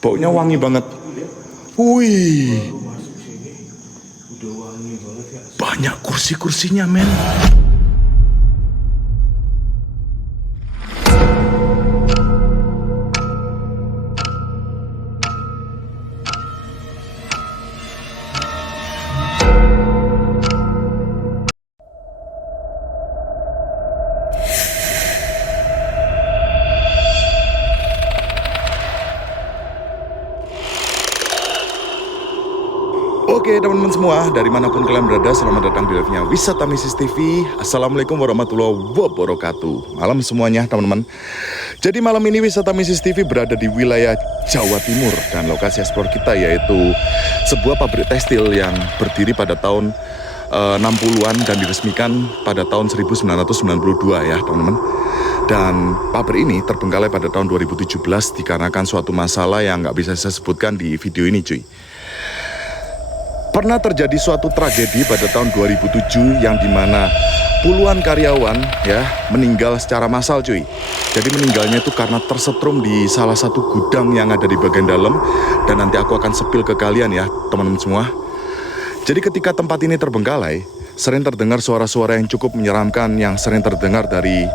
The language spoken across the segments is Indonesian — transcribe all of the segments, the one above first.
Baunya wangi banget. Wih, banyak kursi-kursinya, men. Oke teman-teman semua, dari manapun kalian berada, selamat datang di live-nya Wisata Mistis TV. Assalamualaikum warahmatullahi wabarakatuh. Malam semuanya teman-teman. Jadi malam ini Wisata Mistis TV berada di wilayah Jawa Timur. Dan lokasi eksplor kita yaitu sebuah pabrik tekstil yang berdiri pada tahun 60-an dan diresmikan pada tahun 1992 ya teman-teman. Dan pabrik ini terbengkalai pada tahun 2017 dikarenakan suatu masalah yang nggak bisa saya sebutkan di video ini cuy. Pernah terjadi suatu tragedi pada tahun 2007 yang dimana puluhan karyawan ya meninggal secara massal cuy. Jadi meninggalnya itu karena tersetrum di salah satu gudang yang ada di bagian dalam. Dan nanti aku akan sepil ke kalian ya teman-teman semua. Jadi ketika tempat ini terbengkalai, sering terdengar suara-suara yang cukup menyeramkan yang sering terdengar dari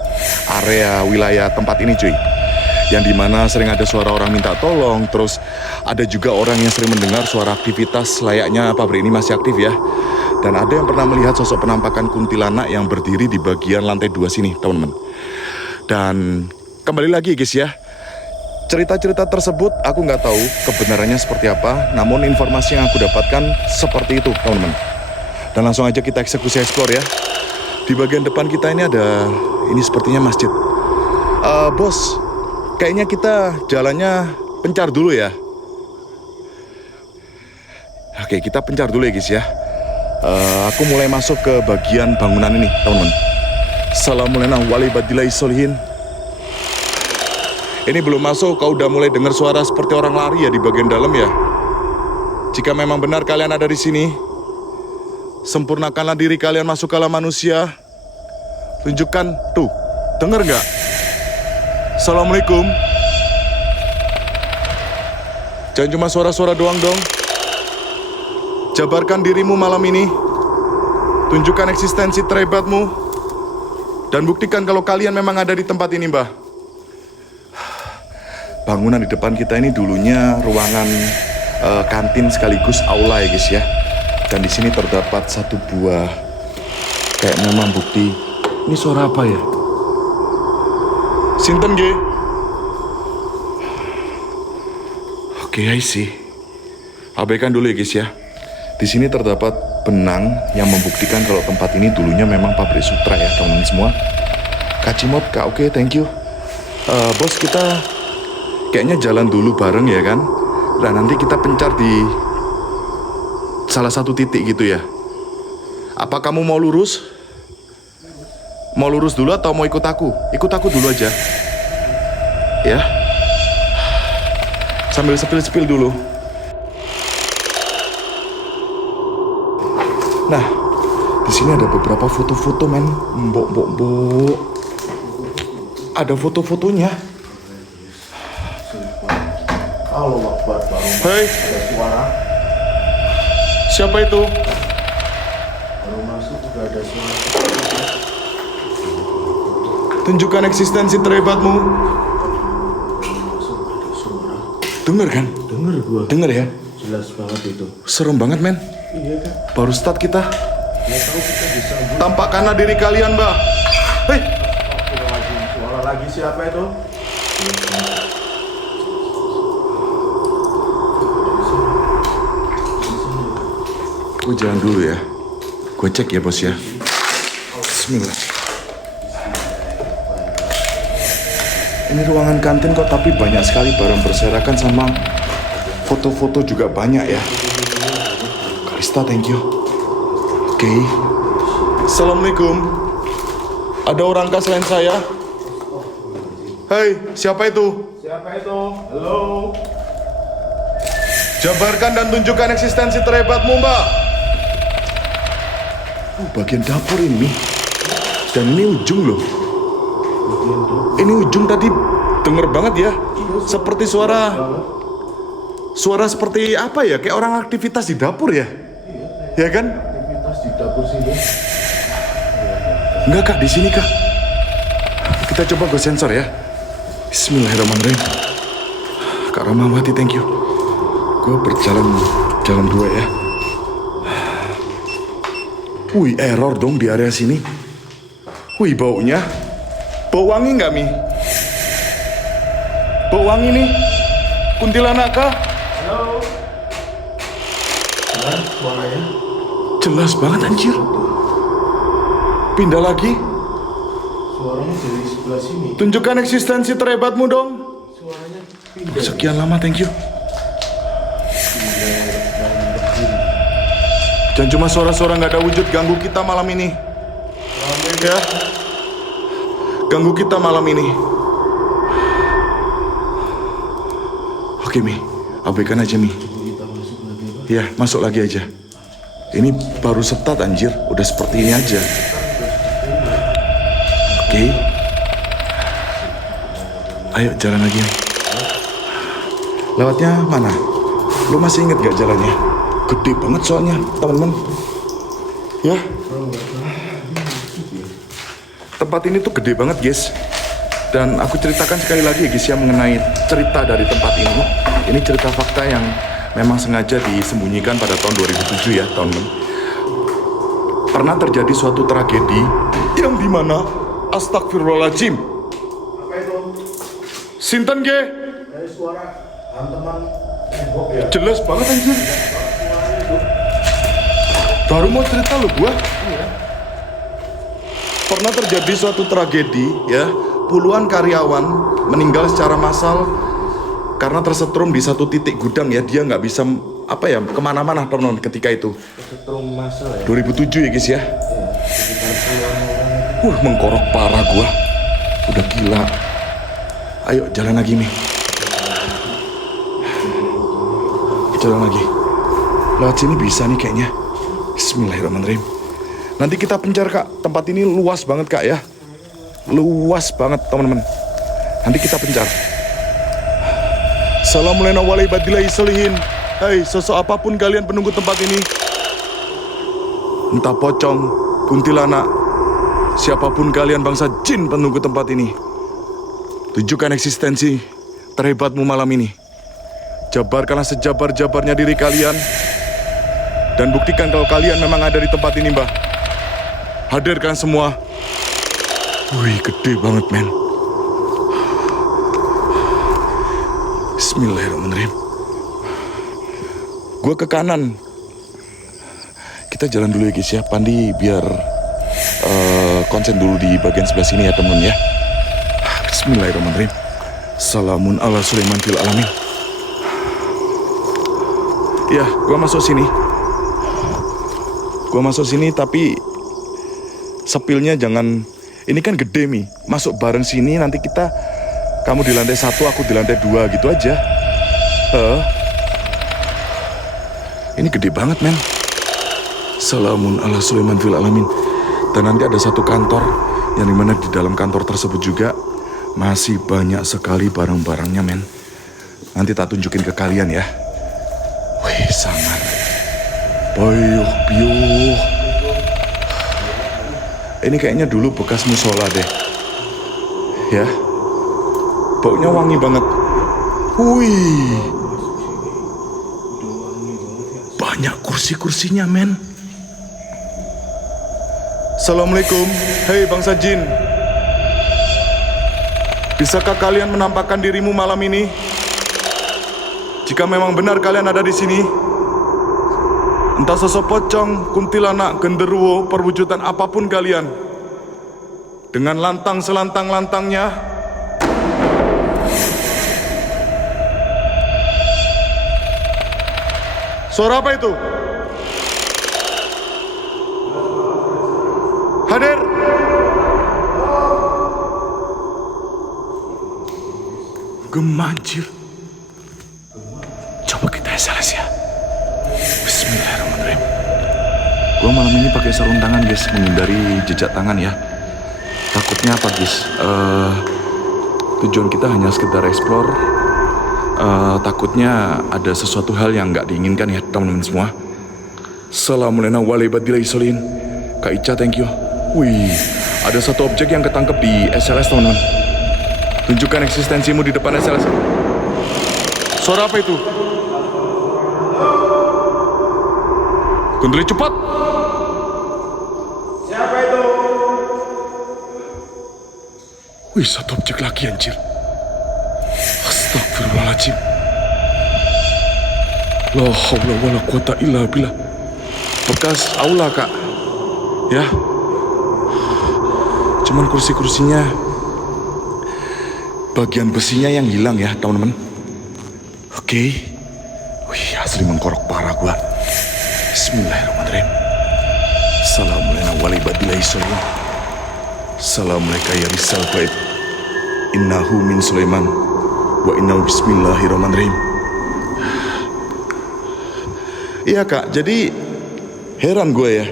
area wilayah tempat ini cuy. Yang dimana sering ada suara orang minta tolong, terus ada juga orang yang sering mendengar suara aktivitas layaknya pabrik ini masih aktif ya. Dan ada yang pernah melihat sosok penampakan kuntilanak yang berdiri di bagian lantai 2 sini teman-teman. Dan kembali lagi guys ya, cerita-cerita tersebut aku nggak tahu kebenarannya seperti apa, namun informasi yang aku dapatkan seperti itu teman-teman. Dan langsung aja kita eksekusi explore ya. Di bagian depan kita ini ada, ini sepertinya masjid. Bos, kayaknya kita jalannya pencar dulu ya. Oke, kita pencar dulu ya guys ya. Aku mulai masuk ke bagian bangunan ini teman-teman. Assalamualaikum warahmatullahi wabarakatuh. Ini belum masuk, kau udah mulai dengar suara seperti orang lari ya di bagian dalam ya. Jika memang benar kalian ada di sini, sempurnakanlah diri kalian masuk ke alam manusia. Tunjukkan, tuh, dengar nggak? Assalamualaikum. Jangan cuma suara-suara doang dong. Jabarkan dirimu malam ini. Tunjukkan eksistensi terhebatmu. Dan buktikan kalau kalian memang ada di tempat ini, Mbah. Bangunan di depan kita ini dulunya ruangan kantin sekaligus aula ya guys ya. Dan di sini terdapat satu buah kayak memang bukti. Ini suara apa ya? Sinten G. Oke, I see. Abaikan dulu ya guys ya. Di sini terdapat benang yang membuktikan kalau tempat ini dulunya memang pabrik sutra ya teman-teman semua. Kacimot Kak, oke, thank you. Bos, kita kayaknya jalan dulu bareng ya kan. Nah nanti kita pencar di salah satu titik gitu ya. Apa kamu mau lurus? Mau lurus dulu atau mau ikut aku? Ikut aku dulu aja. Ya. Sambil sepil-sepil dulu. Nah, di sini ada beberapa foto-foto men. Mbok. Ada foto-fotonya. Halo Akbar, baru Hei, ada suara. siapa itu? Baru masuk juga ada suara. Tunjukkan eksistensi terhebatmu. Masuk ada suara. Dengar kan? Dengar gua. Dengar ya? Jelas banget itu. Serem banget men. Iya kan? Baru start kita. Nggak tahu kita bisa. Tampakkanlah diri kalian, Mbak. Hei, Suara lagi siapa itu? gue jalan dulu ya. Gue cek ya bos ya. Bismillah. Ini ruangan kantin kok tapi banyak sekali barang berserakan sama foto-foto juga banyak ya. Kalista, thank you. Oke. Assalamualaikum. Ada orang kah selain saya? Hei, siapa itu? Siapa itu? Halo. Jabarkan dan tunjukkan eksistensi terhebatmu, Mbak. Bagian dapur ini. Dan ini ujung loh. Ini ujung tadi denger banget ya. Seperti suara Suara seperti apa ya? Kayak orang aktivitas di dapur ya? Ya kan? Aktivitas di dapur sini. Enggak kak, di sini kak. Kita coba gue sensor ya. Bismillahirrahmanirrahim. Kak Ramawati, thank you. Gue berjalan jalan 2 ya. Wih, error dong di area sini. Wih, baunya. Bau wangi nggak, Mi? Bau wangi nih. Kuntilanak kah? Halo. Dengar suaranya? Jelas banget anjir. Pindah lagi. Suaranya dari sebelah sini. Tunjukkan eksistensi terhebatmu dong. Suaranya pindah. Sekian lama, thank you. Jangan cuma suara-suara nggak ada wujud ganggu kita malam ini. Ya, ganggu kita malam ini. Oke Mi, abaikan aja Mi. Kita masuk lagi, Pak. Ya, masuk lagi aja. Ini baru start anjir, udah seperti ini aja. Oke. Ayo jalan lagi Mi. Lewatnya mana? Lu masih inget gak jalannya? Gede banget soalnya, teman-teman. Ya. Tempat ini tuh gede banget, guys. Dan aku ceritakan sekali lagi, guys, ya, mengenai cerita dari tempat ini. Ini cerita fakta yang memang sengaja disembunyikan pada tahun 2007 ya, teman-teman. Pernah terjadi suatu tragedi yang dimana, astagfirullahaladzim. Apa itu? Sinten, ge? Dari suara hantaman tembok ya? Jelas banget anjir. Baru mau cerita lo gua. Pernah terjadi suatu tragedi ya, puluhan karyawan meninggal secara massal karena tersetrum di satu titik gudang ya. Dia nggak bisa apa ya kemana-mana teman ketika itu. Kesetrum masal ya? 2007 ya guys ya. Iya, sekitar puluhan orang. Mengkorok parah gua. Udah gila. Ayo jalan lagi nih. Jalan lagi. Lewat sini bisa nih kayaknya. Bismillahirrahmanirrahim. Nanti kita pencar kak. Tempat ini luas banget kak ya. Luas banget teman-teman. Nanti kita pencar. Assalamualaikum warahmatullahi wabarakatuh. Hai, sosok apapun kalian penunggu tempat ini. Entah pocong, kuntilanak, siapapun kalian bangsa jin penunggu tempat ini. Tunjukkan eksistensi terhebatmu malam ini. Jabarkanlah sejabar-jabarnya diri kalian. Dan buktikan kalau kalian memang ada di tempat ini, Mbah. Hadirkan semua. Wih, gede banget, men. Bismillahirrahmanirrahim. Gue ke kanan. Kita jalan dulu ya, guys ya. Pandi biar konsen dulu di bagian sebelah sini ya, temen ya. Bismillahirrahmanirrahim. Salamun ala Sulaiman fil alamin. Ya, gue masuk sini. Gua masuk sini tapi sepilnya jangan, ini kan gede Mi, masuk bareng sini nanti kita, kamu di lantai 1, aku di lantai 2 gitu aja. Ini gede banget men. Salamun ala Sulaiman fil alamin. Dan nanti ada satu kantor yang dimana di dalam kantor tersebut juga masih banyak sekali barang-barangnya men. Nanti tak tunjukin ke kalian ya. Wih, sangat Boyuh, biuh. Ini kayaknya dulu bekas musola deh. Ya. Baunya wangi banget. Wih. Banyak kursi-kursinya, men. Assalamualaikum. Hei bangsa jin. Bisakah kalian menampakkan dirimu malam ini? Jika memang benar kalian ada di sini, entah sosok pocong, kuntilanak, genderuwo, perwujudan apapun kalian, dengan lantang selantang-lantangnya, suara apa itu? Hadir. Gemanjir. Coba kita SLS ya. Bismillahirrahmanirrahim. Gua malam ini pakai sarung tangan guys, menghindari jejak tangan ya. Takutnya apa guys? Tujuan kita hanya sekedar explore Takutnya ada sesuatu hal yang nggak diinginkan ya teman-teman semua. Assalamualaikum warahmatullahi wabarakatuh. Kak Ica, thank you. Wih, ada satu objek yang ketangkep di SLS teman-teman. Tunjukkan eksistensimu di depan SLS. Suara apa itu? Gunduli cepat. Siapa itu? Wih, satu objek lagi anjir. Astagfirullahaladzim. La haula wala quwata illa billah. Bekas aula kak. Ya. Cuman kursi-kursinya, bagian besinya yang hilang ya teman-teman. Oke. Wih, asli mengkorok parah gua. Bismillahirrahmanirrahim. Assalamualaikum warahmatullahi wabarakatuh. Assalamualaikum ya risal baik. Innahu min Sulaiman wa innahu bismillahirrahmanirrahim. Iya kak, jadi heran gue ya.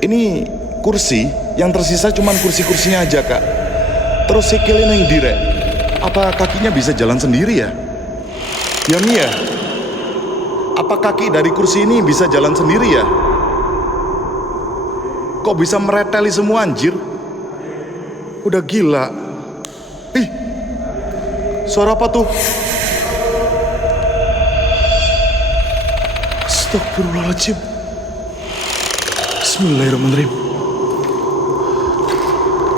Ini kursi yang tersisa cuman kursi-kursinya aja kak. Terus sikilnya yang direk. Apa kakinya bisa jalan sendiri ya? Ya Mia, apa kaki dari kursi ini bisa jalan sendiri ya? Kok bisa mereteli semua anjir? Udah gila. Ih, suara apa tuh? Astagfirullahaladzim. Bismillahirrahmanirrahim.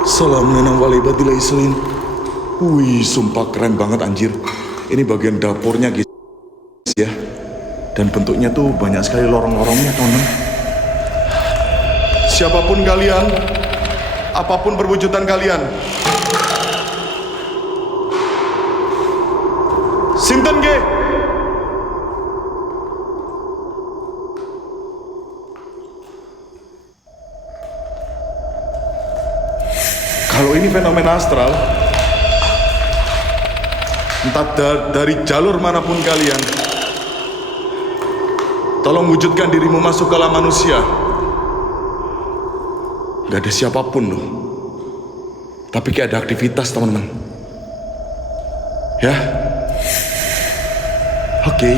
Assalamualaikum warahmatullahi wabarakatuh. Wih, sumpah keren banget anjir. Ini bagian dapurnya guys ya. Dan bentuknya tuh banyak sekali lorong-lorongnya teman-teman. Siapapun kalian, apapun perwujudan kalian, sinten ge? Kalau ini fenomena astral, entah dari jalur manapun kalian, tolong wujudkan dirimu masuk ke alam manusia. Gak ada siapapun loh, tapi kayak ada aktivitas teman-teman. Ya, oke.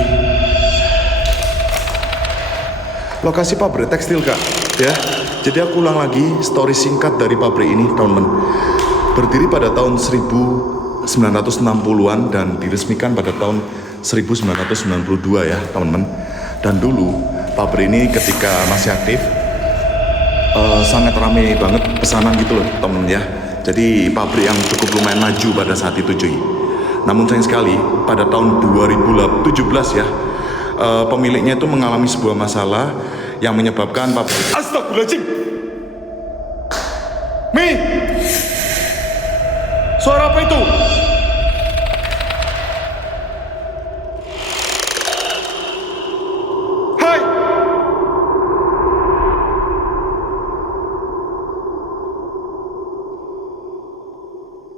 Lokasi pabrik tekstil kak, ya. Jadi aku ulang lagi story singkat dari pabrik ini teman-teman. Berdiri pada tahun 1960-an dan diresmikan pada tahun 1992 ya teman-teman. Dan dulu pabrik ini ketika masih aktif sangat ramai banget pesanan gitu loh temen ya. Jadi pabrik yang cukup lumayan maju pada saat itu cuy. Namun sayang sekali pada tahun 2017 ya, pemiliknya itu mengalami sebuah masalah yang menyebabkan pabrik. Astagfirullahaladzim. Mi, suara apa itu? Hai.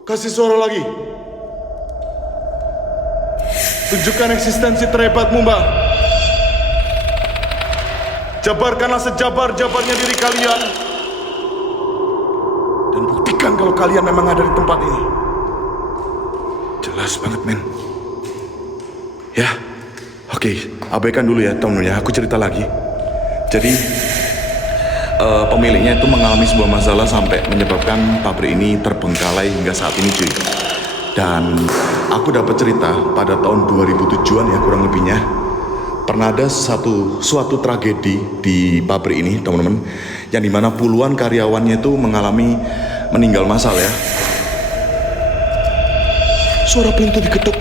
Kasih suara lagi. Tunjukkan eksistensi terhebatmu, Mbak. Jabarkanlah sejabar-jabarnya diri kalian. Dan buktikan kalau kalian memang ada di tempat ini. Jelas banget, men. Ya, oke. Abaikan dulu ya, teman-teman ya. Aku cerita lagi. Jadi, pemiliknya itu mengalami sebuah masalah sampai menyebabkan pabrik ini terbengkalai hingga saat ini, cuy. Dan aku dapat cerita pada tahun 2007-an ya kurang lebihnya. Pernah ada suatu tragedi di pabrik ini, teman-teman, yang dimana puluhan karyawannya itu mengalami meninggal massal ya. Suara pintu diketuk.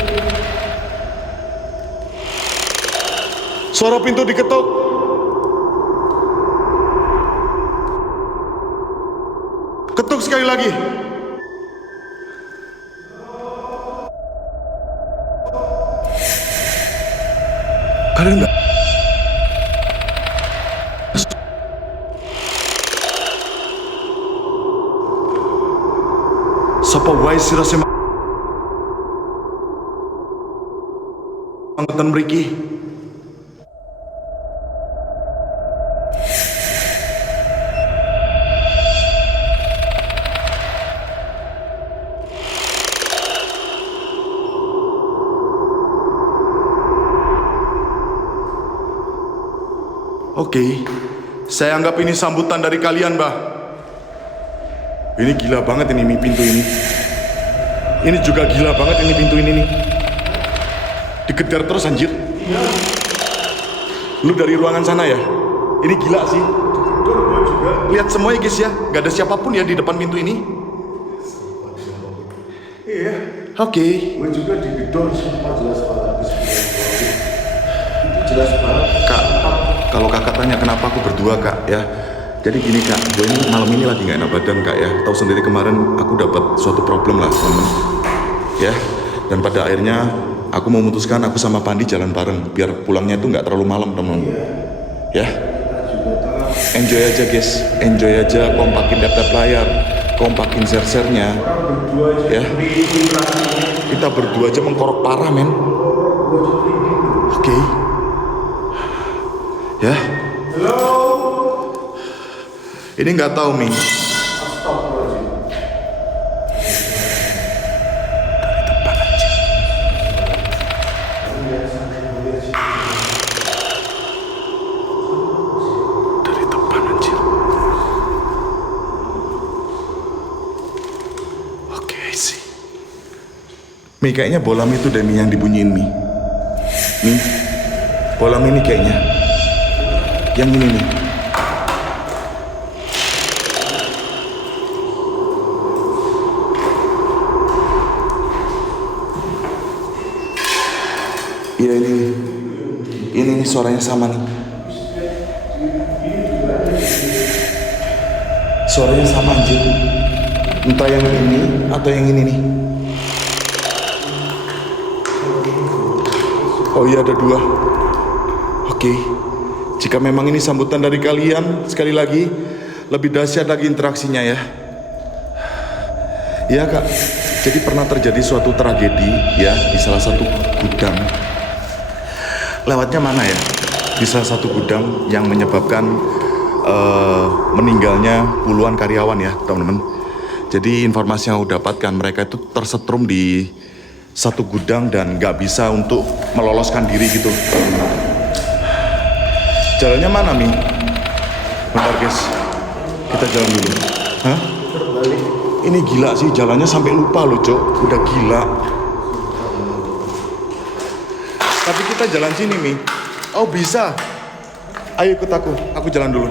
Suara pintu diketuk. Ketuk sekali lagi. Kalian enggak? Sapa wae sira sing angkatan mriki. Oke, saya anggap ini sambutan dari kalian, Mbah. Ini gila banget ini pintu ini. Ini juga gila banget ini pintu ini nih. Digedar terus anjir. Lu dari ruangan sana ya? Ini gila sih. Lihat semua ya guys ya, gak ada siapapun ya di depan pintu ini. Iya. Oke. Gue juga digedor semua jelas banget. Itu jelas banget. Kak, kalau kakak tanya kenapa aku berdua kak ya. Jadi gini kak, gue ini malam ini lagi gak enak badan kak ya. Tahu sendiri kemarin aku dapat suatu problem lah temen. Ya, dan pada akhirnya aku memutuskan aku sama Pandi jalan bareng biar pulangnya itu nggak terlalu malam teman. Ya, enjoy aja guys, enjoy aja, kompakin tap-tap layar, kompakin share-share-nya. Ya, kita berdua aja mengkorok parah men. Oke. Ya. Ini nggak tahu nih. Mi, kayaknya bolam itu deh Mi yang dibunyiin Mi. Mi, bolam ini kayaknya. Yang ini nih. Iya ini nih. Ini nih suaranya sama nih. Suaranya sama anjir. Entah yang ini atau yang ini nih. Oh iya ada dua. Oke. Jika memang ini sambutan dari kalian, sekali lagi lebih dahsyat lagi interaksinya ya. Iya kak. Jadi pernah terjadi suatu tragedi ya di salah satu gudang. Lewatnya mana ya? Di salah satu gudang yang menyebabkan meninggalnya puluhan karyawan ya teman-teman. Jadi informasi yang aku dapatkan mereka itu tersetrum di satu gudang dan nggak bisa untuk meloloskan diri gitu. Jalannya mana Mi? Bentar guys, kita jalan dulu. Hah? Ini gila sih jalannya sampai lupa loh Cok, udah gila. Tapi kita jalan sini Mi. Oh bisa. Ayo ikut aku jalan dulu.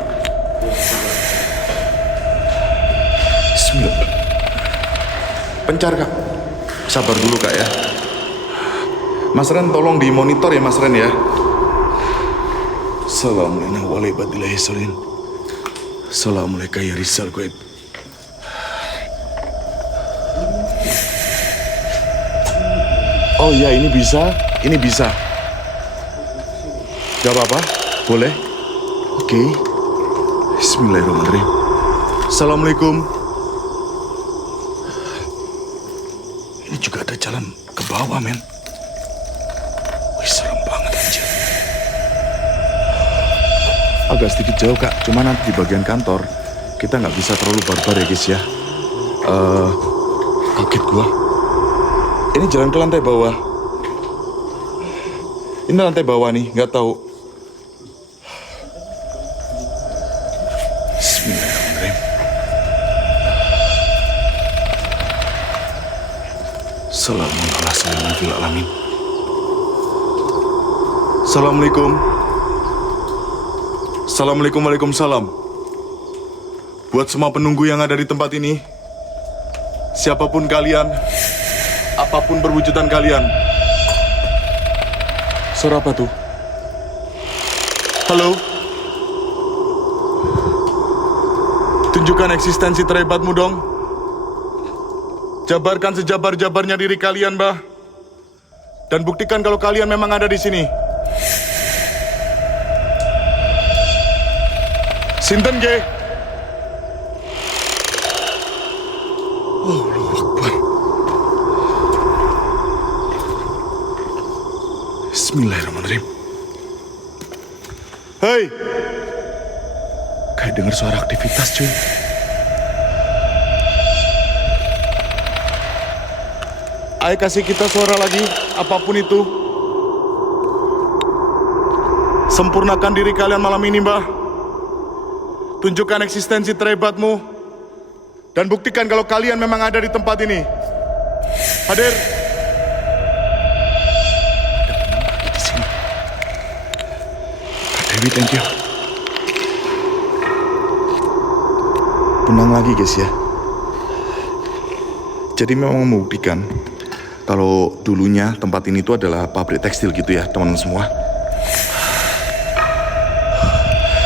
Bismillah. Pencar kak. Sabar dulu kak ya. Mas Ren tolong dimonitor ya Mas Ren ya. Assalamualaikum. Assalamualaikum ya Rizal gue. Oh iya ini bisa. Gak apa-apa, boleh. Oke. Bismillahirrahmanirrahim. Assalamualaikum. Ini juga ada jalan ke bawah, men. Wih, serem banget, anjir. Agak sedikit jauh, Kak. Cuma nanti di bagian kantor, kita nggak bisa terlalu barbar ya, guys, ya. Kaget gua. Ini jalan ke lantai bawah. Ini lantai bawah nih, nggak tahu. Bismillahirrahmanirrahim. Assalamualaikum. Assalamualaikum. Assalamualaikum. Waalaikumsalam. Buat semua penunggu yang ada di tempat ini, siapapun kalian, apapun perwujudan kalian. Suara apa tuh? Halo? Tunjukkan eksistensi terhebatmu dong. Jabarkan sejabar-jabarnya diri kalian, Mbah. Dan buktikan kalau kalian memang ada di sini. Sinten ge? Allahu Akbar. Bismillahirrahmanirrahim. Hei! Kayak dengar suara aktivitas, cuy. Ayo kasih kita suara lagi, apapun itu. Sempurnakan diri kalian malam ini, Mbah. Tunjukkan eksistensi terhebatmu. Dan buktikan kalau kalian memang ada di tempat ini. Hadir. Ada di sini. Kak Dewi, thank you. Tenang lagi, guys ya. Jadi memang membuktikan kalau dulunya tempat ini itu adalah pabrik tekstil gitu ya, teman-teman semua.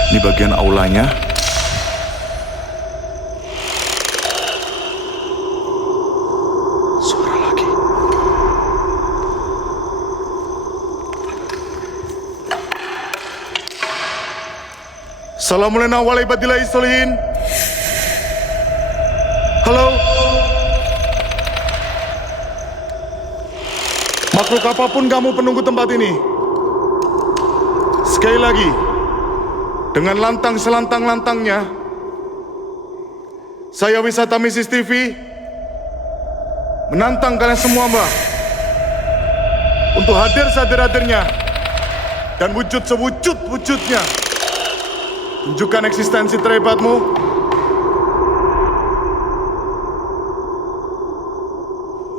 Ini bagian aulanya. Suara lagi. Assalamualaikum warahmatullahi wabarakatuh. Halo. Makhluk apapun kamu penunggu tempat ini. Sekali lagi, dengan lantang selantang-lantangnya, saya Wisata Mistis TV menantang kalian semua, Mbak, untuk hadir sehadir-hadirnya dan wujud sewujud-wujudnya. Tunjukkan eksistensi terhebatmu.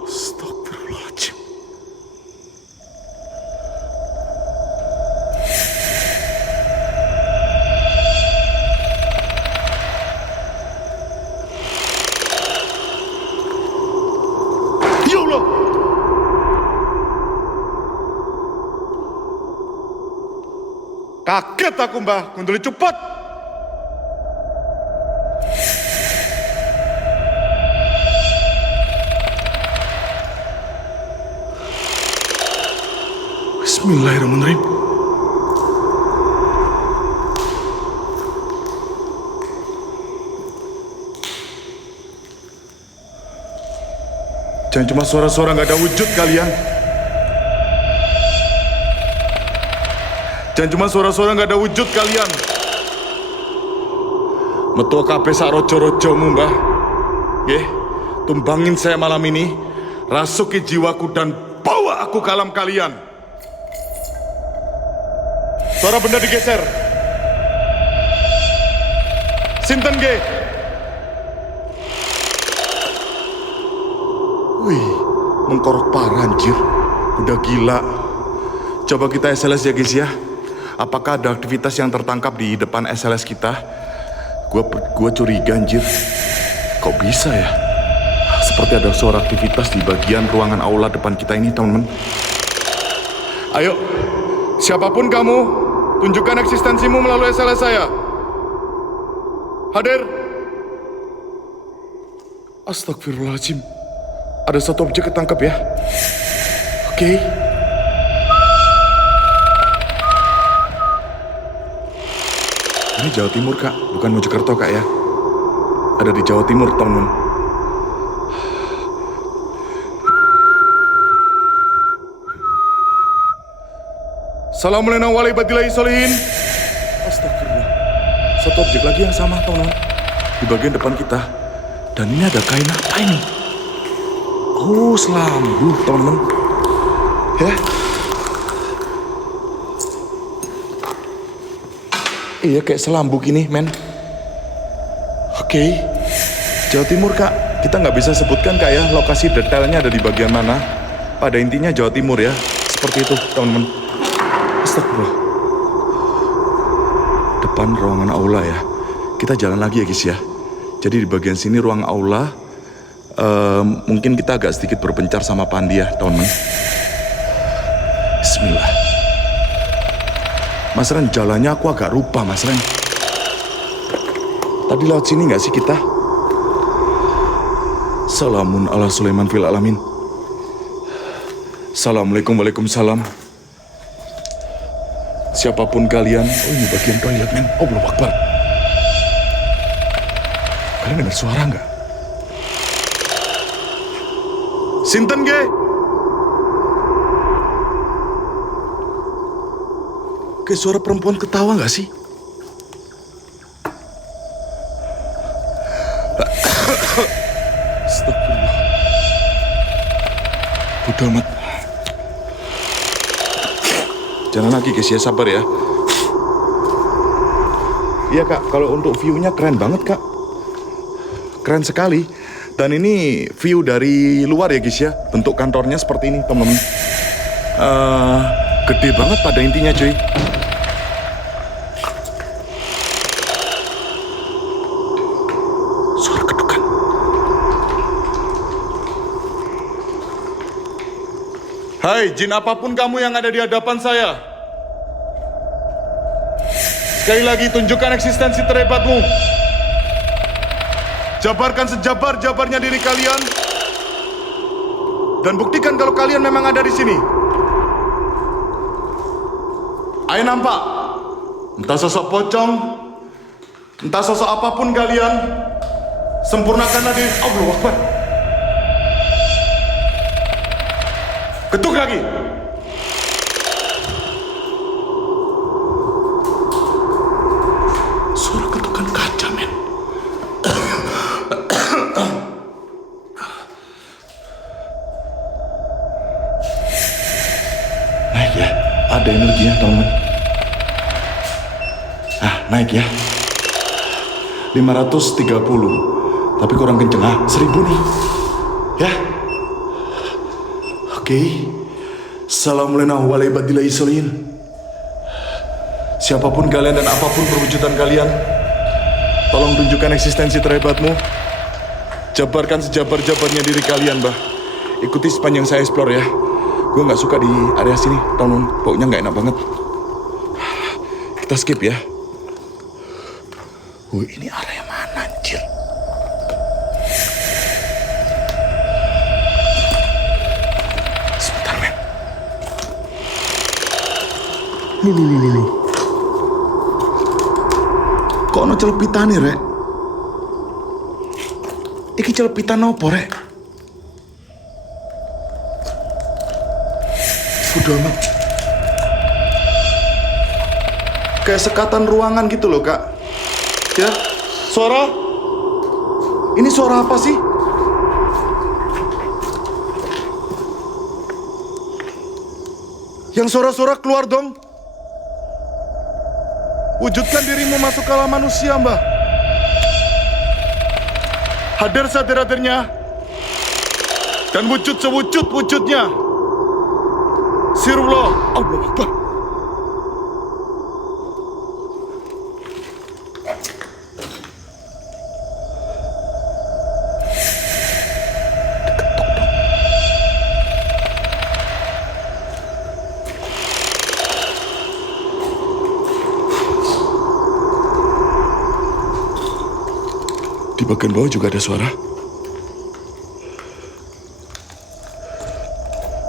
Astagfirullahaladzim. Ya Allah. Kaget aku, Mbah. Gunduli cepat. Bismillahirrahmanirrahim. Jangan cuma suara-suara nggak ada wujud kalian. Jangan cuma suara-suara nggak ada wujud kalian. Metua kabeh sak rojo-rojomu, Mbah. Nggih, tumbangin saya malam ini, rasuki jiwaku dan bawa aku ke alam kalian. Suara benda digeser. Sinten ge? Wih, mengkorok parah anjir. Udah gila. Coba kita SLS ya guys ya. Apakah ada aktivitas yang tertangkap di depan SLS kita? Gua curiga anjir. Kok bisa ya? Seperti ada suara aktivitas di bagian ruangan aula depan kita ini, teman-teman. Ayo, siapapun kamu, tunjukkan eksistensimu melalui SLS saya. Hadir. Astagfirullahaladzim. Ada satu objek ketangkap ya. Oke. Ini Jawa Timur, Kak. Bukan Mojokerto, Kak ya. Ada di Jawa Timur, teman-teman. Assalamualaikum warahmatullahi wabarakatuh. Astagfirullah. Satu objek lagi yang sama, teman-teman. Di bagian depan kita. Dan ini ada kain apa ini? Oh, selambu, teman-teman. Ya. Iya, kayak selambu gini, men. Oke. Jawa Timur, Kak. Kita nggak bisa sebutkan, Kak ya, lokasi detailnya ada di bagian mana. Pada intinya Jawa Timur ya. Seperti itu, teman-teman. Astagfirullah. Depan ruangan aula ya. Kita jalan lagi ya, guys ya. Jadi di bagian sini ruang aula. Mungkin kita agak sedikit berpencar sama Pandi ya, teman-teman. Bismillah. Mas Ren, jalannya aku agak lupa, Mas Ren. Tadi lewat sini nggak sih kita? Salamun ala Sulaiman fil alamin. Assalamualaikum, waalaikumsalam. Siapapun kalian, oh ini bagian toilet, men. Allahu Akbar. Kalian dengar suara nggak? Sinten ge? Kayak suara perempuan ketawa nggak sih? Astagfirullah. Bodoh amat. Jangan lagi guys ya, sabar ya. Iya kak, kalau untuk view-nya keren banget kak. Keren sekali. Dan ini view dari luar ya guys ya. Bentuk kantornya seperti ini teman-teman. Gede banget pada intinya cuy. Suara ketukan. Hai jin apapun kamu yang ada di hadapan saya. Sekali lagi tunjukkan eksistensi terhebatmu. Jabarkan sejabar-jabarnya diri kalian. Dan buktikan kalau kalian memang ada di sini. Ayo nampak. Entah sosok pocong, entah sosok apapun kalian, sempurnakanlah diri. Allahu Akbar. Ketuk lagi. Suara ketukan kaca, men. Naik ya, ada energinya teman-teman. Naik ya. 530. Tapi kurang kenceng. 1000 nih. Ya. Oke. Assalamualaikum warahmatullahi wabarakatuh. Siapapun kalian dan apapun perwujudan kalian, tolong tunjukkan eksistensi terhebatmu. Jabarkan sejabar-jabarnya diri kalian, bah. Ikuti sepanjang saya explore ya. Gue nggak suka di area sini, teman-teman. Baunya nggak enak banget. Kita skip ya. Ini area mana, anjir? Sebentar, men. Lu. Kok ono celepitan nih, Rek? Iki celepitan apa, Rek? Udah amat. Kayak sekatan ruangan gitu loh, Kak. Ya, suara? Ini suara apa sih? Yang suara-suara keluar dong. Wujudkan dirimu masuk ke alam manusia, Mbah. Hadir sehadir-hadirnya. Dan wujud sewujud-wujudnya. Sirullah. Allahu Akbar. Di bagian bawah juga ada suara.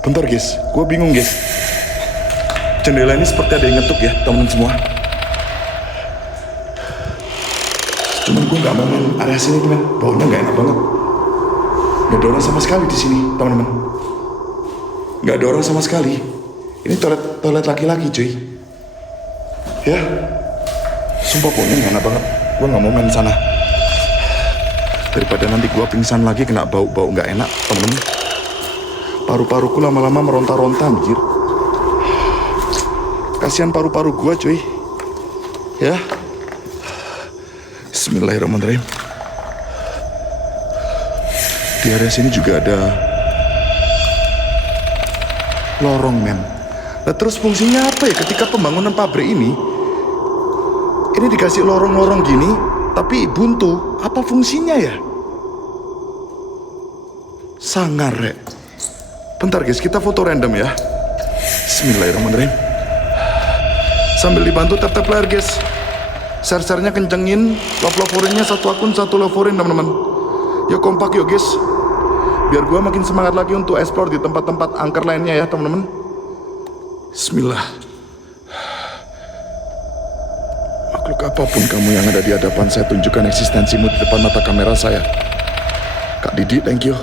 Bentar guys, gue bingung guys. Jendela ini seperti ada yang ngetuk ya teman-teman semua. Cuman gue gak mau main area sini teman. Baunya gak enak banget. Gak ada orang sama sekali di sini teman-teman. Gak ada orang sama sekali. Ini toilet laki-laki cuy. Ya, sumpah baunya gak enak banget. Gue gak mau main sana. Daripada nanti gua pingsan lagi kena bau-bau nggak enak, temen. Paru-paruku lama-lama meronta-ronta, anjir. Kasihan paru-paru gua, cuy. Ya. Bismillahirrahmanirrahim. Di area sini juga ada lorong, men. Nah, terus fungsinya apa ya ketika pembangunan pabrik ini dikasih lorong-lorong gini, tapi buntu? Apa fungsinya ya? Sangar, Rek. Bentar guys, kita foto random ya. Bismillahirrahmanirrahim. Sambil dibantu tap-tap layar guys. Share-share-nya kencengin. Love-lovorinnya satu akun, satu lovorin teman-teman. Yuk kompak yuk guys. Biar gua makin semangat lagi untuk explore di tempat-tempat angker lainnya ya teman-teman. Bismillah. Makhluk apapun kamu yang ada di hadapan saya, tunjukkan eksistensimu di depan mata kamera saya. Kak Didi, thank you.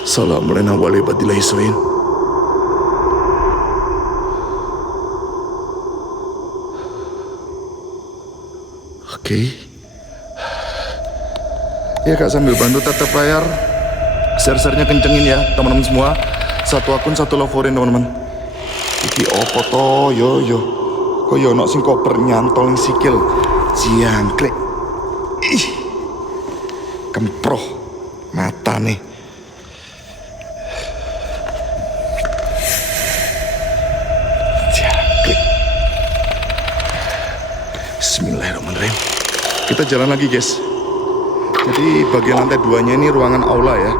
Assalamualaikum warahmatullahi wabarakatuh. Oke. Ya kak, sambil bantu tatap layar. Share-share-nya kencengin ya teman-teman semua. Satu akun, satu lovorin teman-teman. Iki opo to, yo. Koyo ono sing koper nyantol ning sikil. Jangkrik. Ih. Kemproh matane. Jangkrik. Bismillahirrahmanirrahim. Kita jalan lagi, guys. Jadi bagian lantai 2-nya ini ruangan aula ya.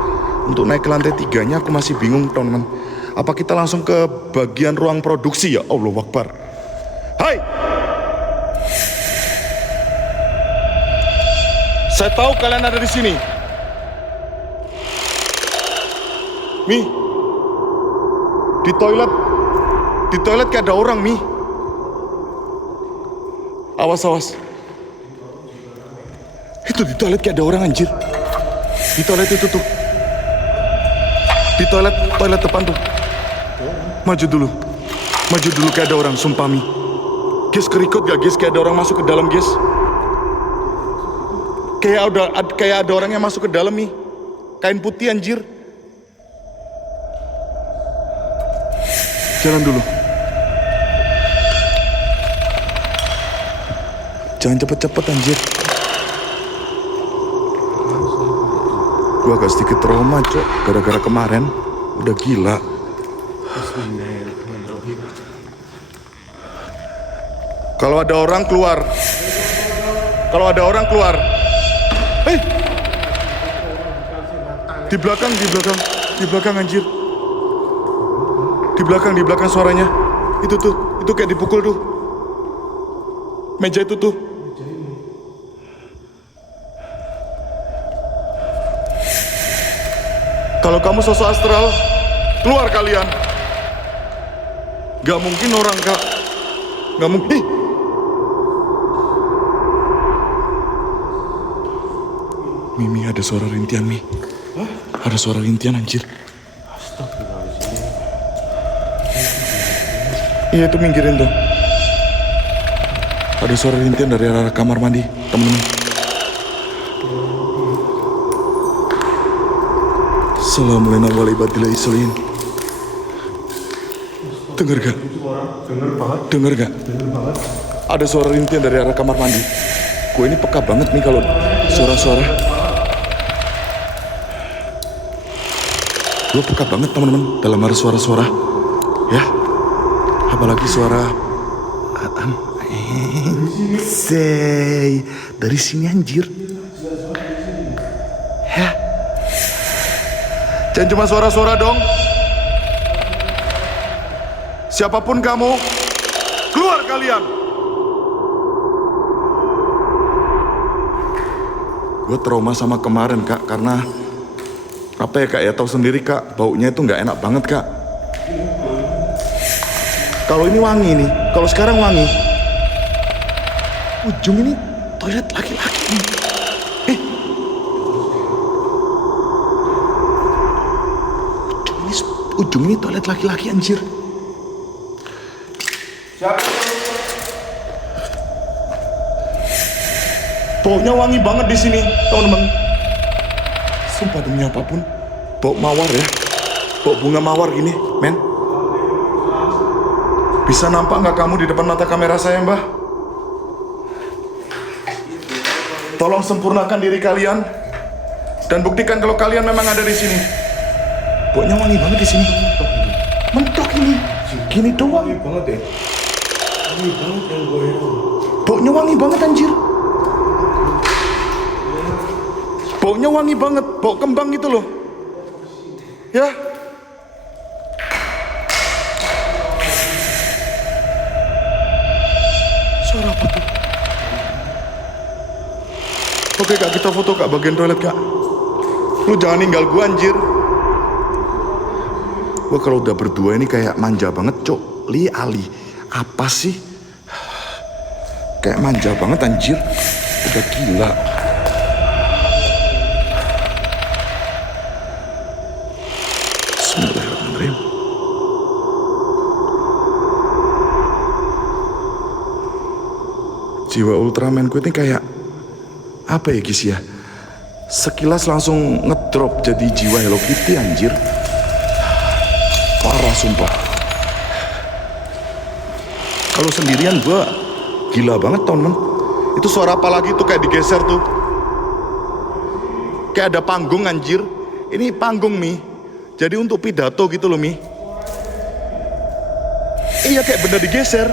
Untuk naik ke lantai 3-nya aku masih bingung, teman-teman. Apa kita langsung ke bagian ruang produksi ya? Allahu Akbar. Hai! Saya tahu kalian ada di sini. Mi. Di toilet kayak ada orang, Mi. Awas, awas. Itu di toilet kayak ada orang, anjir. Di toilet itu tuh. Di toilet depan tuh. Maju dulu kayak ada orang, sumpah Mi. Guys, kerikut gak guys, kayak ada orang masuk ke dalam, guys. Kayak ada orang yang masuk ke dalam, Mi. Kain putih, anjir. Jalan dulu. Jangan cepet-cepet, anjir. Gua agak sedikit trauma, Cok. Gara-gara kemarin udah gila. Kalau ada orang keluar. Di belakang anjir. Di belakang suaranya. Itu kayak dipukul tuh. Meja itu tuh. Kalau kamu sosok astral, keluar kalian. Gak mungkin orang, Kak. Gak mungkin. Mimi, ada suara rintian, Mi. Hah? Ada suara rintian, anjir. Iya, itu minggirin tuh. Ada suara rintian dari arah kamar mandi, temen-temen. Assalamualaikum warahmatullahi wabarakatuh. Dengar gak? Dengar gak? Ada suara rintian dari arah kamar mandi. Gue ini peka banget nih kalau suara-suara. Gue peka banget, teman-teman, dalam arah suara-suara. Ya, apalagi suara dari sini, anjir. Ya. Jangan cuma suara-suara dong. Siapapun kamu, keluar kalian. Gue trauma sama kemarin, Kak, karena apa ya, Kak, ya, tahu sendiri, Kak, baunya itu nggak enak banget, Kak. Kalau ini wangi nih, kalau sekarang wangi. Ujung ini toilet laki-laki nih. Ujung ini toilet laki-laki, anjir. Baunya wangi banget di sini, teman-teman. Sumpah demi apapun, bau mawar ya, bau bunga mawar gini, men. Bisa nampak nggak kamu di depan mata kamera saya, Mbah? Tolong sempurnakan diri kalian dan buktikan kalau kalian memang ada di sini. Baunya wangi banget di sini. Mentok ini. Gini doang. Wangi banget ya. Wangi banget yang gue. Baunya wangi banget, anjir. Baunya wangi banget, bau kembang gitu loh. Ya. Suara apa tuh? Oke, Kak, kita foto, Kak, bagian toilet, Kak. Lu jangan ninggal gua, anjir. Gua kalau udah berdua ini kayak manja banget, Cok. Li Ali. Apa sih? Kayak manja banget, anjir. Udah gila. Bismillahirrahmanirrahim. Jiwa Ultraman gue ini kayak apa ya, guys ya? Sekilas langsung ngedrop jadi jiwa Hello Kitty, anjir. Parah, sumpah. Kalau sendirian gue gila banget temen. Itu suara apa lagi tuh kayak digeser tuh. Kayak ada panggung anjir. Ini panggung Mi. Jadi untuk pidato gitu loh Mi. Iya kayak bener digeser.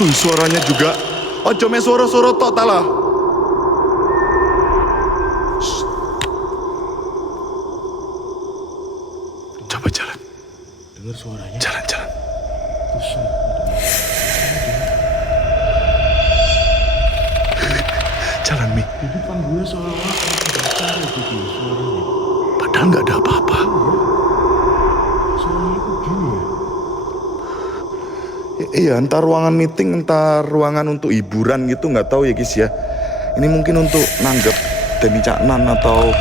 Suaranya juga. Ojo me suara-suara tok talah. Coba jalan. Dengar suaranya. Jalan. Jalan Mi. Di depan gue seolah-olah ada itu suaranya. Padahal nggak ada apa-apa. Suaranya kok gini ya? Iya, entar ruangan meeting, entar ruangan untuk hiburan gitu, nggak tahu ya guys ya. Ini mungkin untuk nanggep Demi Caknan atau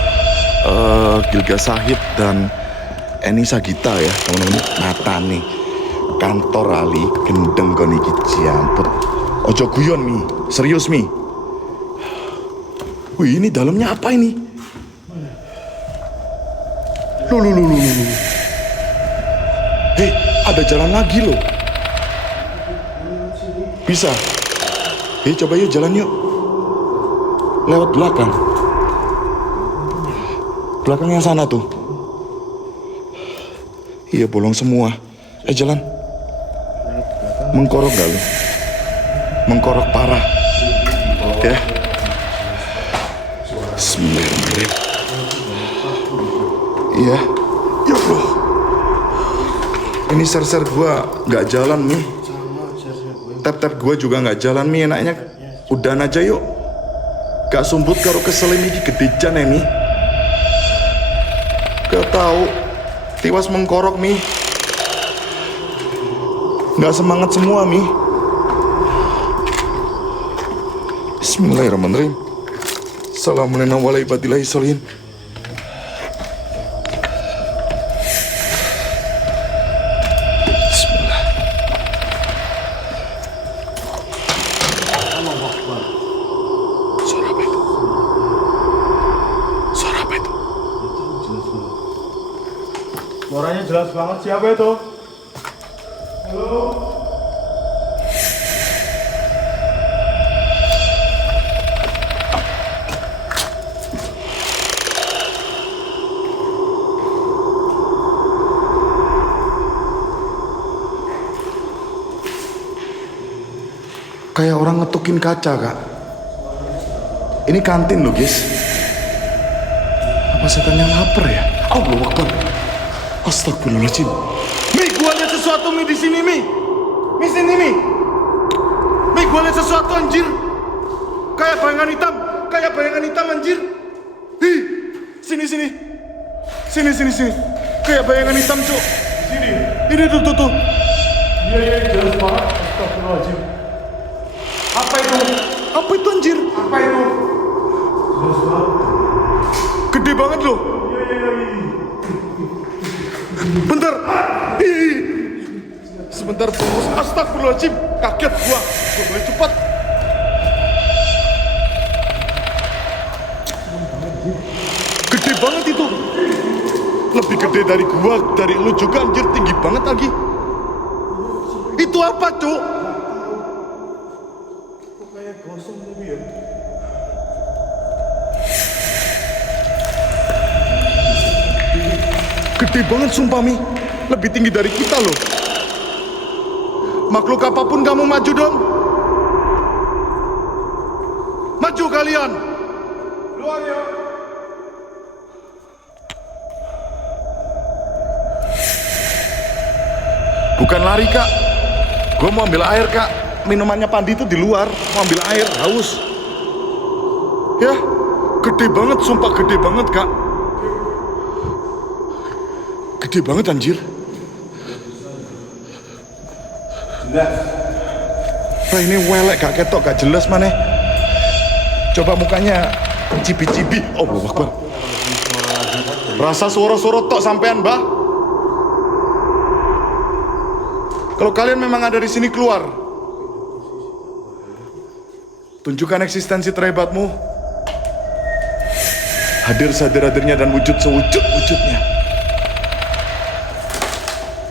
Gilga Sahid dan Eni Sagita ya teman-teman. Mata nih kantor Ali gendeng kon iki jamput. Ojo guyon Mi, serius Mi. Wih, ini dalamnya apa ini? Loh. Hei, ada jalan lagi loh. Bisa. Hei, coba yuk jalan yuk. Lewat belakang. Belakang yang sana tuh. Iya, bolong semua. Jalan. Mengkorok gak lu? Mengkorok parah. Ya. Bismillahirrahmanirrahim. Iya. Ya Allah. Ini ser-ser gua gak jalan nih. Tap-tap gua juga gak jalan nih. Enaknya udahan aja yuk. Gak sumbut karo keselim iki gedejan ya Mi. Gak tahu. Tiwas mengkorok Mi. Gak semangat semua Mi. Bismillahirrahmanirrahim. Assalamualaikum warahmatullahi wabarakatuh. Bismillah. Suara apa itu? Suara apa itu? Suaranya jelas banget. Siapa itu? Halo? Kayak orang ngetukin kaca, Kak. Ini kantin loh, guys. Apa setan yang lapar ya? Allahu Akbar. Astagfirullahaladzim. Mi, gua lihat sesuatu Mi di sini Mi. Mi sini Mi. Mi, gua lihat sesuatu anjir. Kayak bayangan hitam anjir. Hi, sini. Sini. Kayak bayangan hitam, Cuk. Sini. Ini tuh. Iya, jelas banget. Astagfirullahaladzim. Apa itu anjir? Apa itu? Jelas banget. Gede banget loh. Bentar. Sebentar tunggu. Astagfirullahaladzim. Kaget gua. Boleh cepat. Gede banget itu. Lebih gede dari gua, dari lu juga anjir, tinggi banget lagi. Itu apa, Cuk? Kok kayak gosong tapi ya? Gede banget sumpah Mi. Lebih tinggi dari kita loh. Makhluk apapun kamu maju dong. Maju kalian. Luar ya. Bukan lari Kak. Gue mau ambil air Kak. Minumannya Pandi itu di luar. Mau ambil air, haus. Ya, gede banget, sumpah gede banget Kak. Gede banget anjir. Jelas. Wah ini welek gak ketok, gak jelas mana. Coba mukanya cibi-cibi. Oh Akbar. Rasa suara-suara tok sampean Mbah. Kalau kalian memang ada di sini keluar. Tunjukkan eksistensi terhebatmu. Hadir sehadir-hadirnya dan wujud sewujud-wujudnya.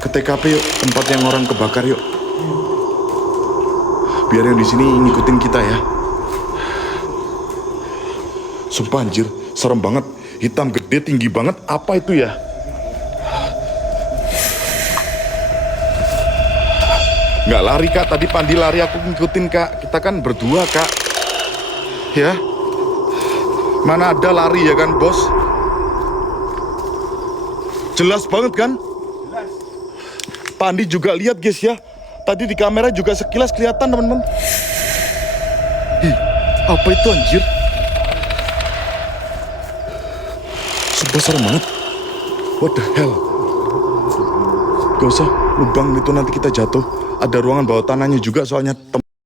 ke TKP yuk, tempat yang orang kebakar yuk. Biar yang di sini ngikutin kita ya. Sumpah anjir, serem banget. Hitam gede, tinggi banget. Apa itu ya? Nggak lari kak, tadi Pandi lari aku ngikutin kak. Kita kan berdua kak. Ya. Mana ada lari ya kan bos? Jelas banget kan? Jelas. Pandi juga lihat guys ya. Tadi di kamera juga sekilas kelihatan teman-teman. Ih, apa itu anjir? Sumpah serem banget. What the hell? Gak usah, lubang itu nanti kita jatuh. Ada ruangan bawah tanahnya juga soalnya.